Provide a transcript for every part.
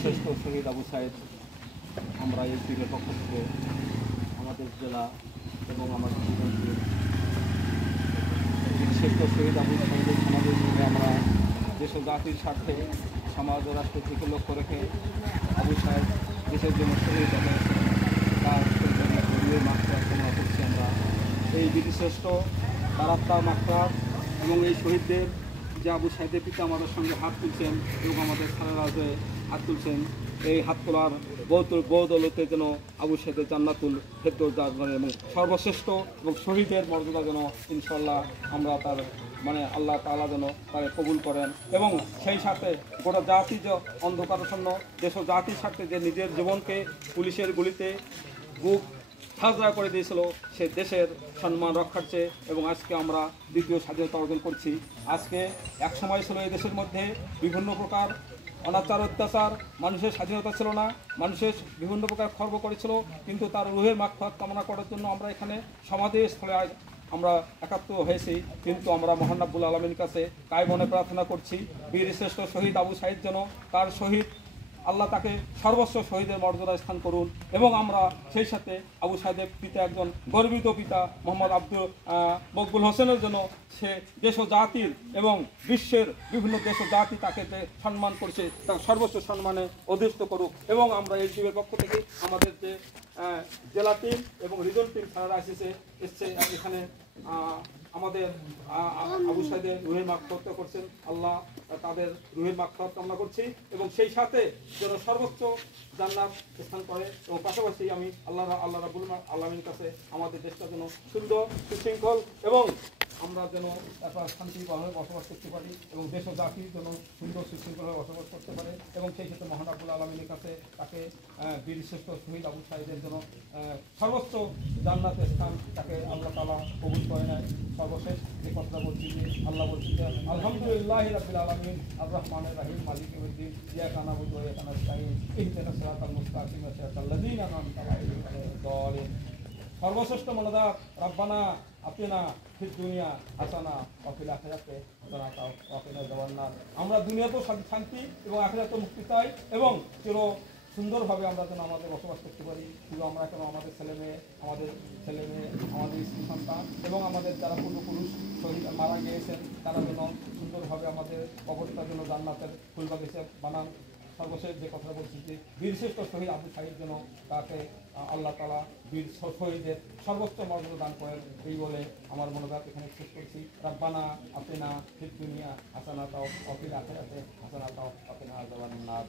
শ্রেষ্ঠ শহীদ আবু সাইদ আমরা এই পীরের পক্ষ থেকে আমাদের জেলা এবং আমাদের শ্রেষ্ঠ শহীদ আবু সাইদের সমাজের সঙ্গে আমরা দেশের জাতির স্বার্থে সমাজ ও রাষ্ট্রকে লক্ষ্য রেখে আবু সাইদ দেশের জন্য শহীদ হয়েছেন তার মাত্রা কামনা করছি আমরা। এই বীরশ্রেষ্ঠ তার আত্মার মাত্রা এবং এই শহীদদের যে আবু সাইদের পিতা আমাদের সঙ্গে হাত তুলছেন এবং আমাদের সারা হাত তুলছেন, এই হাত তোলার বদৌলতে যেন আবু সাইদের জান্নাতুল ফেরদৌস দান করেন এবং সর্বশ্রেষ্ঠ এবং শহীদের মর্যাদা যেন ইনশাআল্লাহ আমরা তার আল্লাহ তাআলা যেন তাকে কবুল করেন এবং সেই সাথে গোটা জাতি যে অন্ধকারাচ্ছন্ন দেশ ও জাতির স্বার্থে যে নিজের জীবনকে পুলিশের গুলিতে বুক হাজরা করে দিয়েছিল সে দেশের সম্মান রক্ষার চেয়ে এবং আজকে আমরা দ্বিতীয় স্বাধীনতা অর্জন করছি। আজকে এক সময় ছিল এই দেশের মধ্যে বিভিন্ন প্রকার অনাচার অত্যাচার, মানুষের স্বাধীনতা ছিল না, মানুষের বিভিন্ন প্রকার খর্ব করেছিল, কিন্তু তার রুহের মাগফিরাত কামনা করার জন্য আমরা এখানে সমাধিস্থলে আমরা একাত্ম হয়েছি। কিন্তু আমরা মহান রব্বুল আলামিনের কাছে কায়মনে প্রার্থনা করছি বীরশ্রেষ্ঠ শহীদ আবু সাইদ যেন তার শহীদ আল্লাহ তাকে সর্বস্ব শহীদের মর্যাদা স্থান করুন এবং আমরা সেই সাথে আবু সাইদের পিতা একজন গর্বিত পিতা মোহাম্মদ মকবুল হোসেনের জন্য সে দেশ ও জাতির এবং বিশ্বের বিভিন্ন দেশ ও জাতি তাকে যে সম্মান করছে তাকে সর্বোচ্চ সম্মানে অধিষ্ঠিত করুক এবং আমরা এই টিমের পক্ষ থেকে আমাদের যে জেলা টিম এবং রিজন টিম সারা এসছে এখানে আমাদের আবু সাইদের রুহের মাগফিরাত করছেন, আল্লাহ তাদের রুহের মাগফিরাত কামনা করছি এবং সেই সাথে যেন সর্বোচ্চ জান্নাত স্থান করে এবং পাশাপাশি আমি আল্লাহ রাব্বুল আলামিনের কাছে আমাদের দেশটা যেন সুন্দর সুশৃঙ্খল এবং আমরা যেন একটা শান্তিভাবে বসবাস করতে পারি এবং দেশ ও জাতির জন্য সুন্দর সুশৃঙ্খলভাবে বসবাস করতে পারে এবং সেই সাথে মহান রব্বুল আলামিনের কাছে তাকে বীরশ্রেষ্ঠ শহীদ আবু সাইদের জন্য সর্বোচ্চ জান্নাতের স্থান তাকে আল্লাহ তাআলা কবুল করে নেয়। সর্বশেষ যে কথাটা বলছি যে আল্লাহ বলছেন যে আলহামদুলিল্লাহি রাব্বিল আলামিন আর রহমানির রহিম মালিকি ইয়াউমিদ্দিন ইয়াকা না'বুদু ওয়া ইয়াকা নাস্তাঈন ইহদিনাস সিরাতাল মুস্তাকিম সিরাতাল লাযীনা আন'আমতা আলাইহিম গায়রিল সর্বশ্রেষ্ঠ মনোদাত রব্বানা আতিনা ফিদ দুনিয়া হাসানা ওয়া ফিল আখিরাতি হাসানা ওয়া কিনা আযাবান্নার। আমরা দুনিয়াতেও শান্তি এবং আখিরাতেও মুক্তি চাই এবং চির সুন্দরভাবে আমরা যেন আমাদের বসবাস করতে পারি। শুধু আমরা কেন আমাদের ছেলে মেয়ে আমাদের স্ত্রী সন্তান এবং আমাদের যারা পূর্বপুরুষ শহীদ মারা গিয়েছেন তারা যেন সুন্দরভাবে আমাদের কবরটা যেন জান্নাতের ফুলবাগিচা বানান। সর্বশেষ যে কথা বলছি যে বীরশ্রেষ্ঠ শহীদ আবু সাইদ যেন তাকে আল্লাহ তাআলা বীর শহীদের সর্বোচ্চ মর্যাদা দান করেন এই বলে আমার মনোভাব এখানে শেষ করছি। রব্বানা আতিনা ফিদ দুনিয়া হাসানাতাও ওয়া ফিল আখিরাতি হাসানাতাও ওয়া কিনা আযাবান্নার।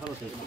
ভালো থাকবেন।